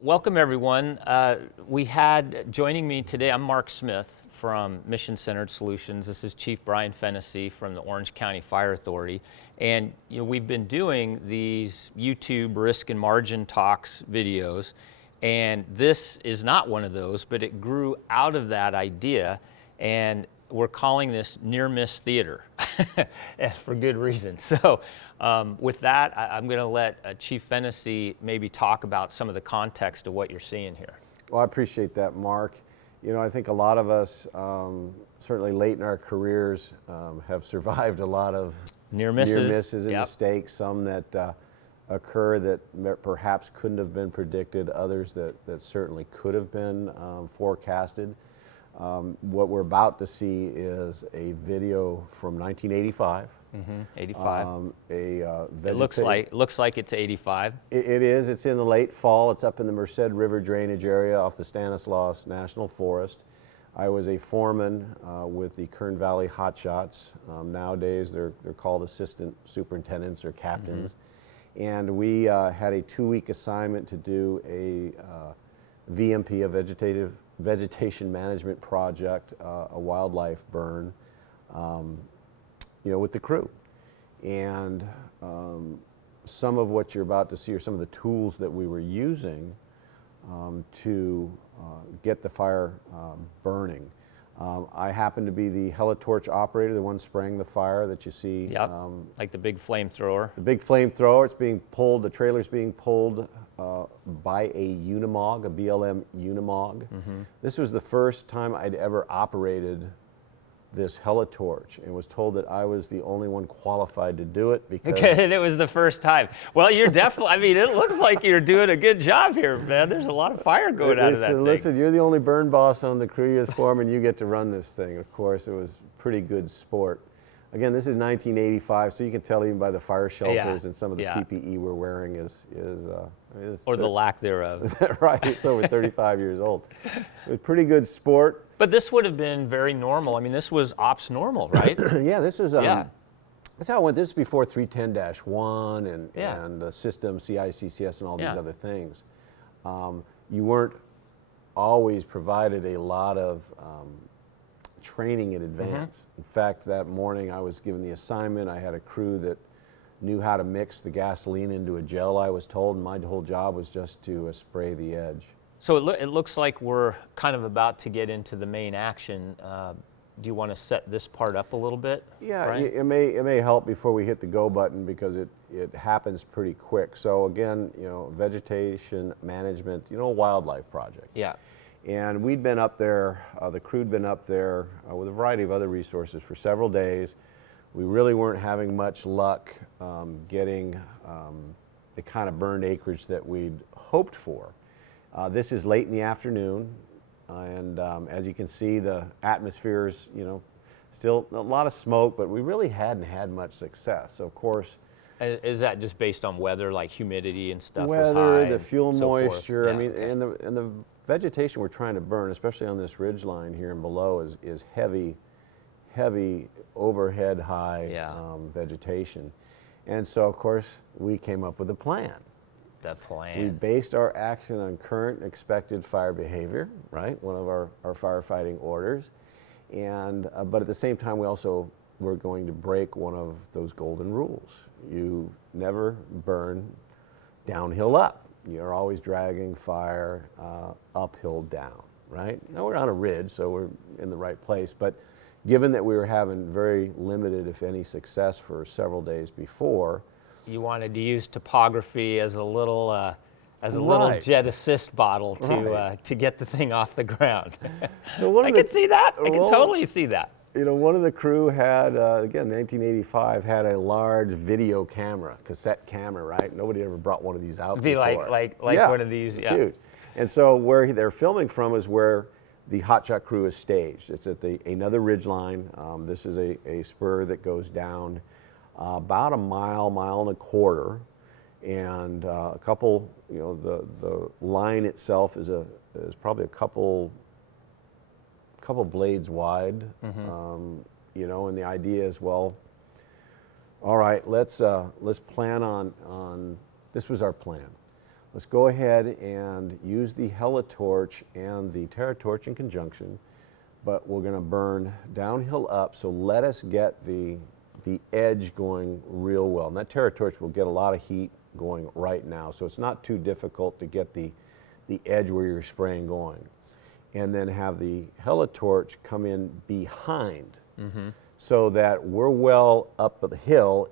Welcome everyone. We had joining me today, I'm Mark Smith from Mission Centered Solutions. This is Chief Brian Fennessy from the Orange County Fire Authority. And we've been doing these YouTube risk and margin talks videos, and this is not one of those, but it grew out of that idea, and we're calling this near-miss theater for good reason. So with that, I'm going to let Chief Fennessy maybe talk about some of the context of what you're seeing here. Well, I appreciate that, Mark. I think a lot of us, certainly late in our careers, have survived a lot of near misses and mistakes, some that occur that perhaps couldn't have been predicted, others that certainly could have been forecasted. What we're about to see is a video from 1985. 85. It looks like it's 85. It is. It's in the late fall. It's up in the Merced River drainage area off the Stanislaus National Forest. I was a foreman with the Kern Valley Hotshots. Nowadays they're called assistant superintendents or captains. And we had a 2-week assignment to do a VMP, a vegetation management project, a wildlife burn, with the crew. And some of what you're about to see are some of the tools that we were using to get the fire burning. I happen to be the Helitorch operator, the one spraying the fire that you see. Yep, like the big flamethrower. The big flamethrower, it's being pulled, the trailer's being pulled by a Unimog, a BLM Unimog. This was the first time I'd ever operated this Helitorch and was told that I was the only one qualified to do it because... Okay, and it was the first time. Well, you're definitely, it looks like you're doing a good job here, man. There's a lot of fire going out of that thing. Listen, you're the only burn boss on the crew, you're the foreman, you get to run this thing. Of course, it was pretty good sport. Again, this is 1985, so you can tell even by the fire shelters and some of the PPE we're wearing is or the lack thereof. Right, it's over 35 years old. It was pretty good sport. But this would have been very normal. This was ops normal, right? Yeah, this was, that's how it went. This is before 310-1 and the system, CICCS and all these other things. You weren't always provided a lot of training in advance. In fact, that morning I was given the assignment. I had a crew that knew how to mix the gasoline into a gel, I was told, and my whole job was just to spray the edge. So it looks like we're kind of about to get into the main action. Do you want to set this part up a little bit? Yeah, Brian? it may help before we hit the go button because it happens pretty quick. So again, vegetation management, a wildlife project. Yeah. And we'd been up there, the crew'd been up there with a variety of other resources for several days. We really weren't having much luck getting the kind of burned acreage that we'd hoped for. This is late in the afternoon, and as you can see, the atmosphere's, still a lot of smoke, but we really hadn't had much success. So of course, is that just based on weather, like humidity and stuff? Weather, was high, the fuel moisture. Yeah, and the vegetation we're trying to burn, especially on this ridge line here and below, is heavy overhead high vegetation. And so of course we came up with a plan. The plan. We based our action on current expected fire behavior, right? One of our firefighting orders. And but at the same time we also were going to break one of those golden rules. You never burn downhill up. You're always dragging fire uphill down, right? Now we're on a ridge, so we're in the right place, but given that we were having very limited, if any, success for several days before. You wanted to use topography as a little little jet assist bottle to get the thing off the ground. So I can see that. I can totally see that. One of the crew had, again, 1985, had a large video camera, cassette camera, right? Nobody ever brought one of these out before. Like one of these, yeah. Huge. And so where they're filming from is where the Hotshot crew is staged. It's at another ridge line. This is a spur that goes down about a mile and a quarter, and a couple, the line itself is probably a couple blades wide, and the idea is, well, all right, let's plan on, this was our plan. let's go ahead and use the Helitorch and the Terra torch in conjunction, but we're going to burn downhill up, so let us get the edge going real well. And that Terra torch will get a lot of heat going right now, so it's not too difficult to get the edge where you're spraying going. And then have the Helitorch come in behind, so that we're well up the hill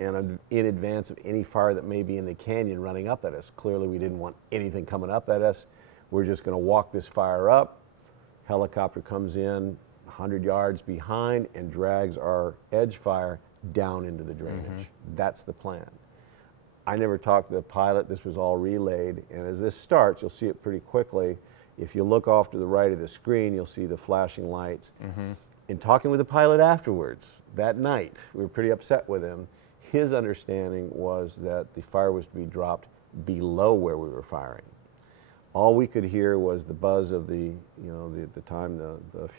and in advance of any fire that may be in the canyon running up at us. Clearly we didn't want anything coming up at us. We're just going to walk this fire up. Helicopter comes in 100 yards behind and drags our edge fire down into the drainage. That's the plan. I never talked to the pilot. This was all relayed. And as this starts, you'll see it pretty quickly. If you look off to the right of the screen, you'll see the flashing lights. In talking with the pilot afterwards, that night, we were pretty upset with him. His understanding was that the fire was to be dropped below where we were firing. All we could hear was the buzz of the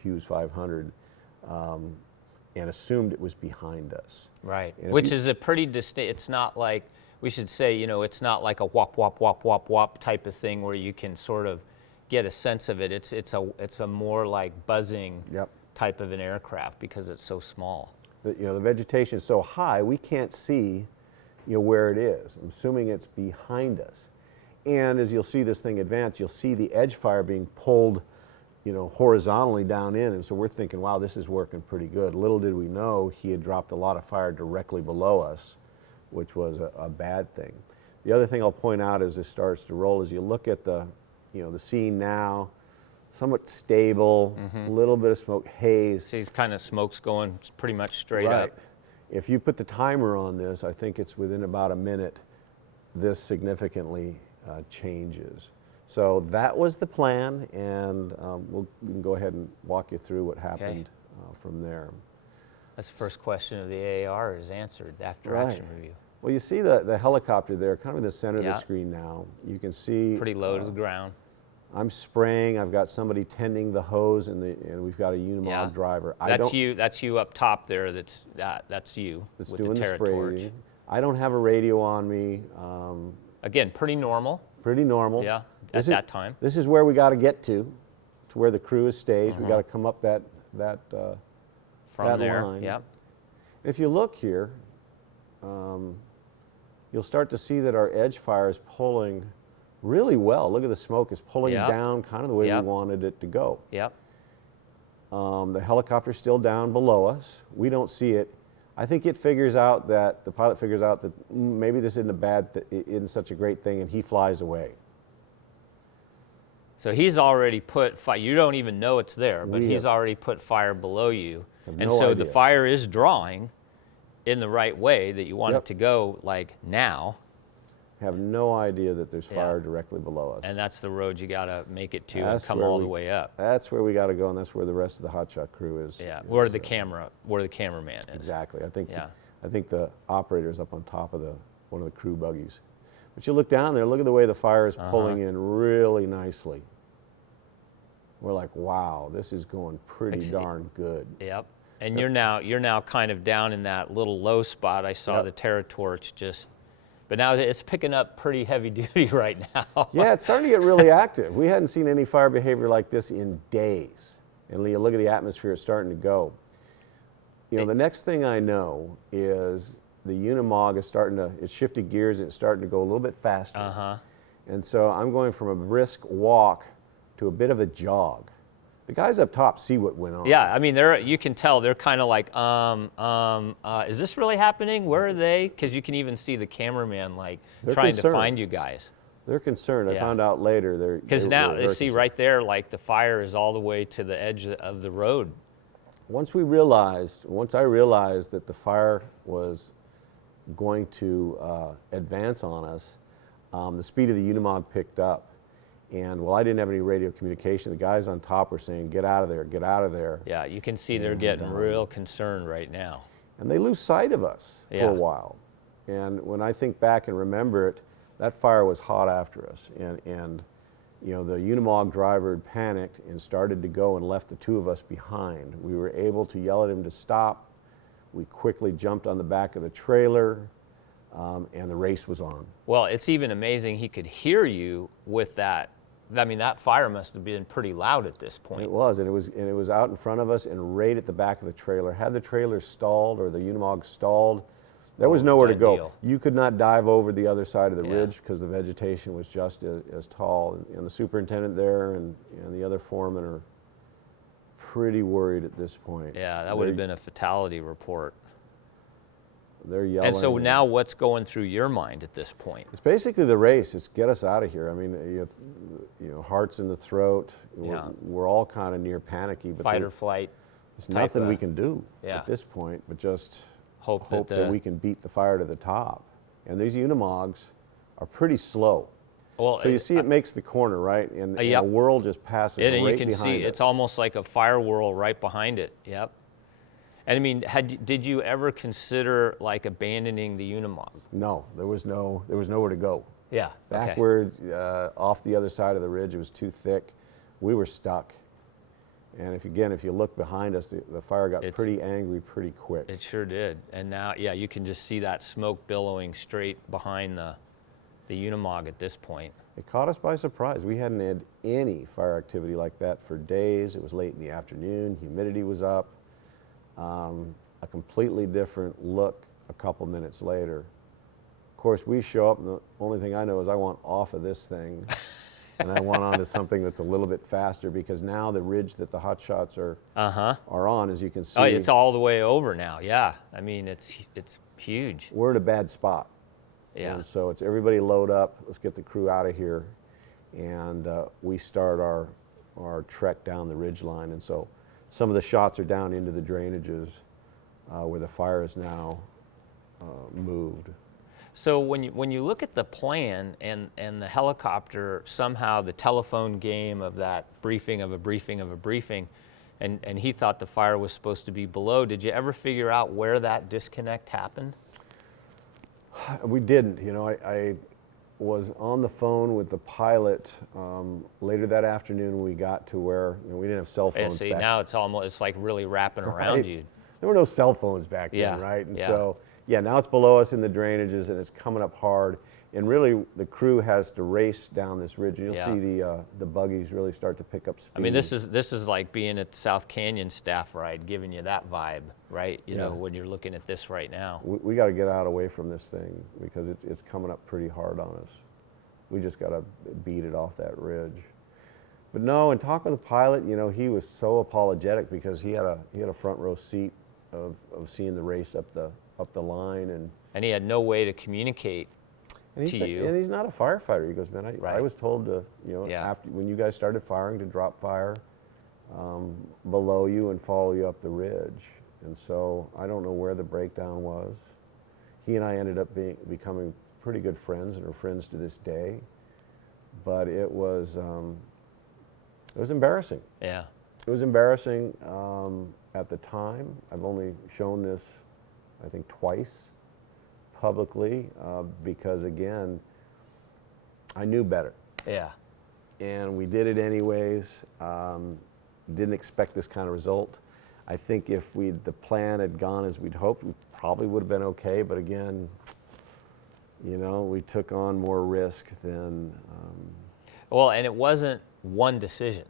Fuse 500, and assumed it was behind us. Right, And which is a pretty distinct, it's not like, we should say, it's not like a whop, whop, whop, whop, whop type of thing where you can sort of get a sense of it. It's a more like buzzing type of an aircraft because it's so small. The vegetation is so high, we can't see where it is. I'm assuming it's behind us. And as you'll see this thing advance, you'll see the edge fire being pulled horizontally down in, and so we're thinking, wow, this is working pretty good. Little did we know he had dropped a lot of fire directly below us, which was a bad thing. The other thing I'll point out as this starts to roll is you look at the scene now, somewhat stable, a little bit of smoke, haze. See, kind of smoke's going pretty much straight up. If you put the timer on this, I think it's within about a minute, this significantly changes. So that was the plan, and we can go ahead and walk you through what happened from there. That's the first question of the AAR is answered after action review. Well, you see the helicopter there, kind of in the center of the screen now. You can see pretty low to the ground. I'm spraying. I've got somebody tending the hose, and we've got a Unimog driver. That's you up top there. That's you. That's with doing the Terra torch. I don't have a radio on me. Again, pretty normal. Pretty normal. Yeah, at that time. This is where we got to get to where the crew is staged. We got to come up that from there. line. Yep. If you look here, you'll start to see that our edge fire is pulling really well. Look at the smoke, it's pulling down kind of the way we wanted it to go. Yep. The helicopter's still down below us. We don't see it. I think it figures out that, the pilot figures out that maybe this isn't such a great thing, and he flies away. So he's already put fire, you don't even know it's there, but he's already put fire below you. And so the fire is drawing in the right way that you want it to go, like now. Have no idea that there's fire directly below us. And that's the road you got to make it to and come all the way up. That's where we got to go, and that's where the rest of the Hotshot crew is. Yeah, where the cameraman is. Exactly. I think the operator's up on top of one of the crew buggies. But you look down there, look at the way the fire is pulling in really nicely. We're like, wow, this is going pretty darn good. Yep. And you're now kind of down in that little low spot. I saw the Terra torch but now it's picking up pretty heavy duty right now. Yeah, it's starting to get really active. We hadn't seen any fire behavior like this in days. And you look at the atmosphere, it's starting to go. The next thing I know is the Unimog is it's shifting gears, and it's starting to go a little bit faster. And so I'm going from a brisk walk to a bit of a jog. The guys up top see what went on. Yeah, I mean, you can tell they're kind of like, is this really happening? Where are they? Because you can even see the cameraman trying to find you guys. They're concerned. I found out later. Because now they see right there, like the fire is all the way to the edge of the road. Once I realized that the fire was going to advance on us, the speed of the Unimog picked up. And I didn't have any radio communication. The guys on top were saying, get out of there, get out of there. Yeah, you can see they're getting real concerned right now. And they lose sight of us for a while. And when I think back and remember it, that fire was hot after us. And the Unimog driver had panicked and started to go and left the two of us behind. We were able to yell at him to stop. We quickly jumped on the back of the trailer. and the race was on. Well, it's even amazing he could hear you with that. I mean, that fire must have been pretty loud at this point. It was, and it was out in front of us and right at the back of the trailer. Had the trailer stalled or the Unimog stalled, there was nowhere to go. Deal. You could not dive over the other side of the Yeah. ridge because the vegetation was just as tall. And the superintendent there and the other foremen are pretty worried at this point. Yeah, that would have been a fatality report. They're yelling. And so now what's going through your mind at this point? It's basically the race. It's get us out of here. I mean, you know, heart's in the throat. Yeah. We're all kind of near panicky. But Fight or flight. there's type nothing of- we can do Yeah. at this point but just Hope hope that that we can beat the fire to the top. And these Unimogs are pretty slow. Well, So you see it makes the corner, right? And yep. a whirl just passes and right you can behind see us. it's almost like a fire whirl right behind it. Yep. And I mean, did you ever consider like abandoning the Unimog? No, there was nowhere to go. Yeah. Backwards, off the other side of the ridge, it was too thick. We were stuck. And if you look behind us, the fire got pretty angry pretty quick. It sure did. And now, yeah, you can just see that smoke billowing straight behind the Unimog at this point. It caught us by surprise. We hadn't had any fire activity like that for days. It was late in the afternoon. Humidity was up. A completely different look a couple minutes later. Of course, we show up, and the only thing I know is I want off of this thing, and I want onto something that's a little bit faster because now the ridge that the Hotshots are on, as you can see, Oh, it's all the way over now. Yeah. I mean, it's huge. we're in a bad spot. Yeah. And so it's everybody load up, let's get the crew out of here, and we start our trek down the ridge line. And so some of the shots are down into the drainages where the fire is now moved. So when you look at the plan and the helicopter, somehow the telephone game of that briefing of a briefing of a briefing, and he thought the fire was supposed to be below, did you ever figure out where that disconnect happened? We didn't. You know, I was on the phone with the pilot later that afternoon when we got to where we didn't have cell I phones see, back. now it's like really wrapping around Right. you. There were no cell phones back Yeah, then, right? And yeah. so, now it's below us in the drainages and it's coming up hard. And really, the crew has to race down this ridge. And you'll Yeah. see the buggies really start to pick up speed. I mean, this is like being at South Canyon staff ride, giving you that vibe, right? You know, Yeah. when you're looking at this right now. We got to get out away from this thing because it's coming up pretty hard on us. We just got to beat it off that ridge. But no, and talking with the pilot, he was so apologetic because he had a front row seat of seeing the race up the line, And he had no way to communicate and to you. And he's not a firefighter. He goes, man, I Right. was told to, Yeah. after when you guys started firing, to drop fire below you and follow you up the ridge. And so I don't know where the breakdown was. He and I ended up becoming pretty good friends and are friends to this day. But it was embarrassing. Yeah. It was embarrassing at the time. I've only shown this, I think, twice publicly because, again, I knew better. Yeah. And we did it anyways. Didn't expect this kind of result. I think if the plan had gone as we'd hoped, we probably would have been okay. But again, we took on more risk than. Well, and it wasn't one decision,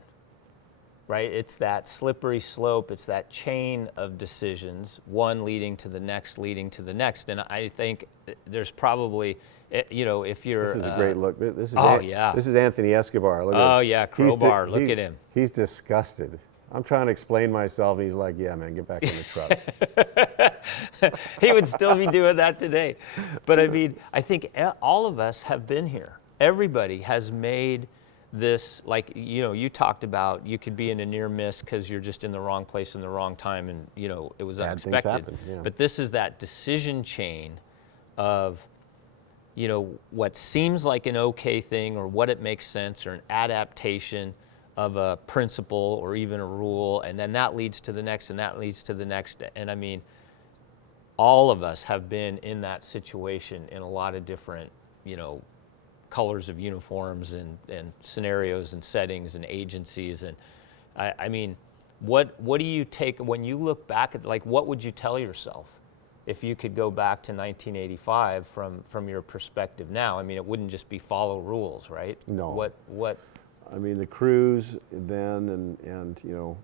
right? It's that slippery slope. It's that chain of decisions, one leading to the next, leading to the next. And I think there's probably, if you're. This is a great look. This is yeah. This is Anthony Escobar. Look at him. Yeah, Crowbar. Look at him. He's disgusted. I'm trying to explain myself, and he's like, "Yeah, man, get back in the truck." He would still be doing that today. But I mean, I think all of us have been here. Everybody has made this, like, you talked about, you could be in a near miss because you're just in the wrong place in the wrong time, and, it was Bad things unexpected. happen, yeah. But this is that decision chain of, what seems like an okay thing or what it makes sense or an adaptation of a principle or even a rule, and then that leads to the next and that leads to the next. And I mean, all of us have been in that situation in a lot of different, colors of uniforms and scenarios and settings and agencies. And I mean, what do you take when you look back at, like, what would you tell yourself if you could go back to 1985 from your perspective now, I mean, it wouldn't just be follow rules, right? No. What? I mean, the crews then and you know,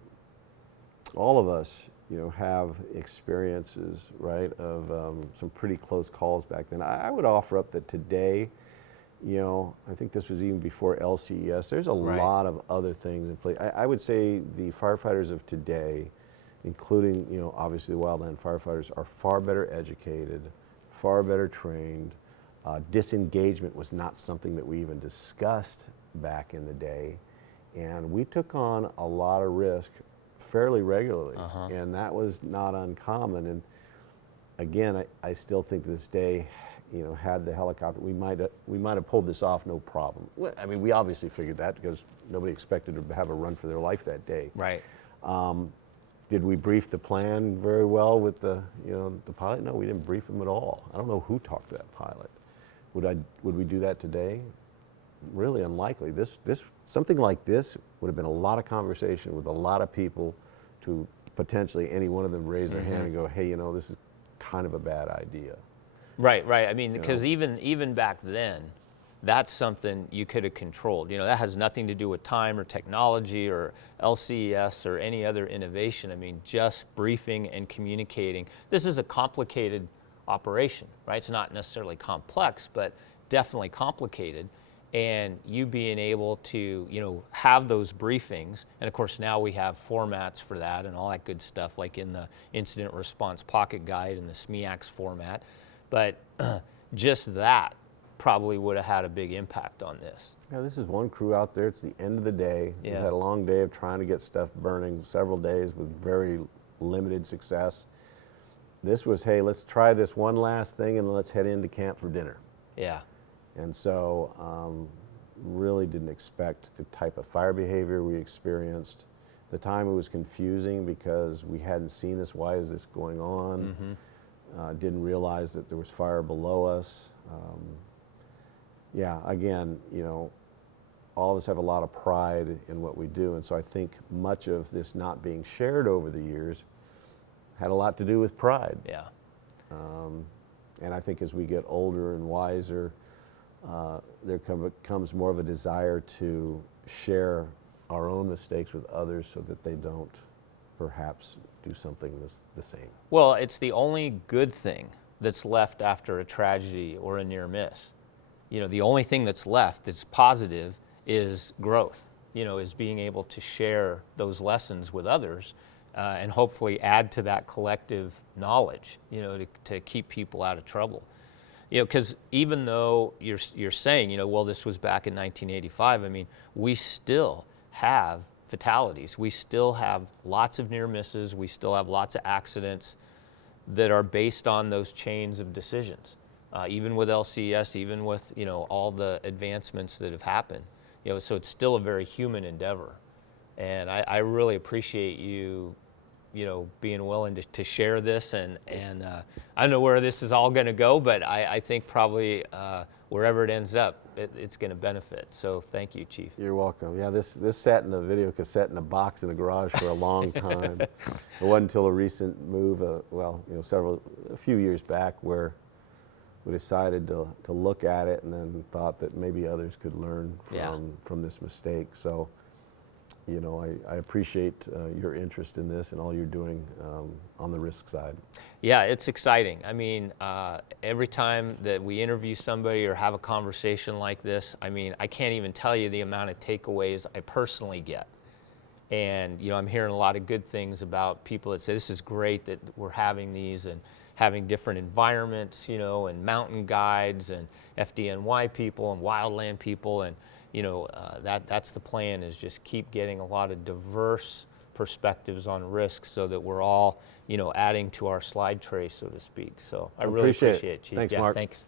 all of us, you know, have experiences, right, of some pretty close calls back then. I would offer up that today, you know, I think this was even before LCES, there's a lot of other things in play. I would say the firefighters of today, including, you know, obviously the wildland firefighters, are far better educated, far better trained. Disengagement was not something that we even discussed back in the day. And we took on a lot of risk fairly regularly. And that was not uncommon. And again, I still think to this day, you know, had the helicopter, we might have pulled this off no problem. Well, I mean, we obviously figured that because nobody expected to have a run for their life that day. Right. Did we brief the plan very well with the, you know, the pilot? No, we didn't brief him at all. I don't know who talked to that pilot. Would we do that today? Really unlikely. Something like this would have been a lot of conversation with a lot of people to potentially any one of them raise their hand and go, hey, you know, this is kind of a bad idea. Right. I mean, because even back then, that's something you could have controlled. You know, that has nothing to do with time or technology or LCES or any other innovation. I mean, just briefing and communicating. This is a complicated operation, right? It's not necessarily complex, but definitely complicated. And you being able to, you know, have those briefings, and of course now we have formats for that and all that good stuff, like in the Incident Response Pocket Guide and the SMEAX format. But just that probably would have had a big impact on this. Yeah, this is one crew out there. It's the end of the day. Yeah. We've had a long day of trying to get stuff burning, several days with very limited success. This was, hey, let's try this one last thing and let's head into camp for dinner. Yeah. And so really didn't expect the type of fire behavior we experienced. At the time it was confusing because we hadn't seen this. Why is this going on? Didn't realize that there was fire below us. Yeah, again, you know, all of us have a lot of pride in what we do. And so I think much of this not being shared over the years had a lot to do with pride. Yeah. And I think as we get older and wiser, there comes more of a desire to share our own mistakes with others so that they don't perhaps do something the same. Well, it's the only good thing that's left after a tragedy or a near miss. You know, the only thing that's left that's positive is growth, you know, is being able to share those lessons with others and hopefully add to that collective knowledge, you know, to keep people out of trouble. You know, because even though you're saying, you know, well, this was back in 1985, I mean, we still have fatalities. We still have lots of near misses. We still have lots of accidents that are based on those chains of decisions. Even with LCES, even with, you know, all the advancements that have happened. You know, so it's still a very human endeavor. And I really appreciate you, you know, being willing to share this. And I don't know where this is all going to go, but I think probably wherever it ends up, it's going to benefit. So thank you, Chief. You're welcome. Yeah, this sat in a video cassette in a box in the garage for a long time. It wasn't until a recent move, well, you know, a few years back, where we decided to look at it and then thought that maybe others could learn from this mistake. So, you know, I appreciate your interest in this and all you're doing on the risk side. Yeah, it's exciting. I mean, every time that we interview somebody or have a conversation like this, I mean, I can't even tell you the amount of takeaways I personally get. And, you know, I'm hearing a lot of good things about people that say, this is great that we're having these and having different environments, you know, and mountain guides and FDNY people and wildland people. And, you know, that's the plan, is just keep getting a lot of diverse perspectives on risk so that we're all, you know, adding to our slide tray, so to speak. So I really appreciate it, Chief. Thanks, yeah, Mark. Thanks.